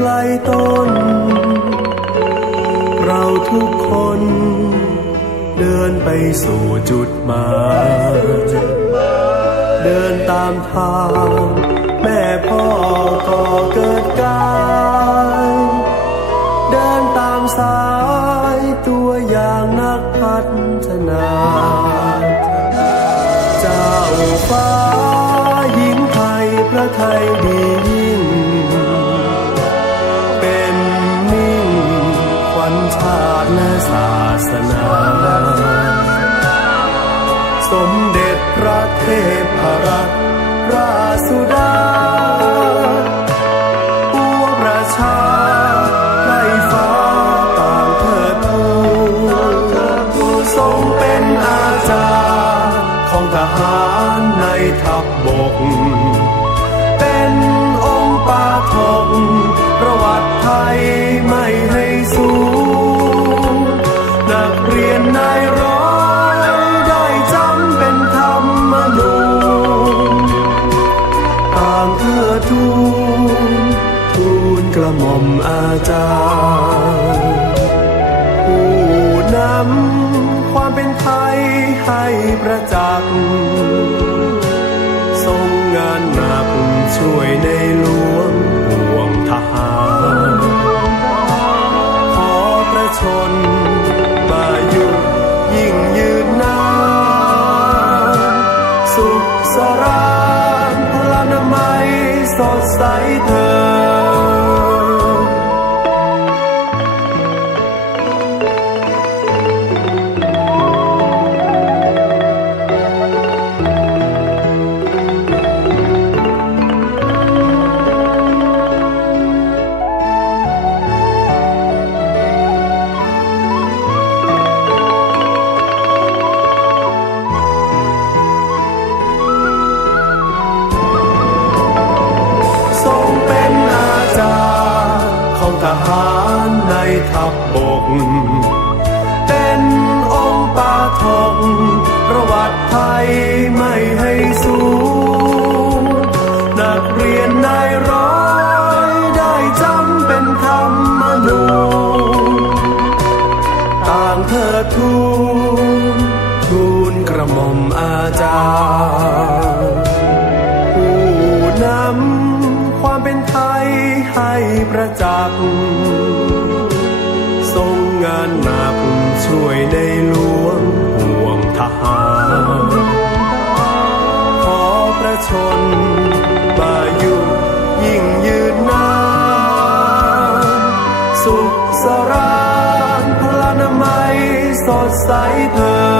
ไกลต้น เราทุกคน เดินไปสู่จุดหมายเดินตามทาง แม่พ่อก็เกิดกายเดินตามสายตัวอย่างนักพัฒนาเจ้าฟ้าหญิงไทยพระไทยดี ขวัญชาติและศาสนา สมเด็จพระเทพรัตนราชสุดาปัวประชาไร้ฟ้าต่างเทิดทูทรงเป็นอาจารย์ของทหารในทัพบก นักเรียนนายร้อยได้จำเป็นธรรมนูญต่างเพื่อทูลทูลกระหม่อมอาจารย์ผู้นำความเป็นไทยให้ประจักษ์ทรงงานหนักช่วยใน ยสด ทัพบก เป็นองค์ปาทกประวัติไทยไม่ให้สูญนักเรียนนายร้อยได้จำเป็นธรรมนูต่างเทิดทูลทูลกระหม่อมอาจารย์ผู้นำความเป็นไทยให้ประจักษ์ ทรงงานหนักช่วยในหลวงห่วงทหารขอประชนมาอยู่ยิ่งยืนนานสุขสรานพลานามัยสดใสเธอ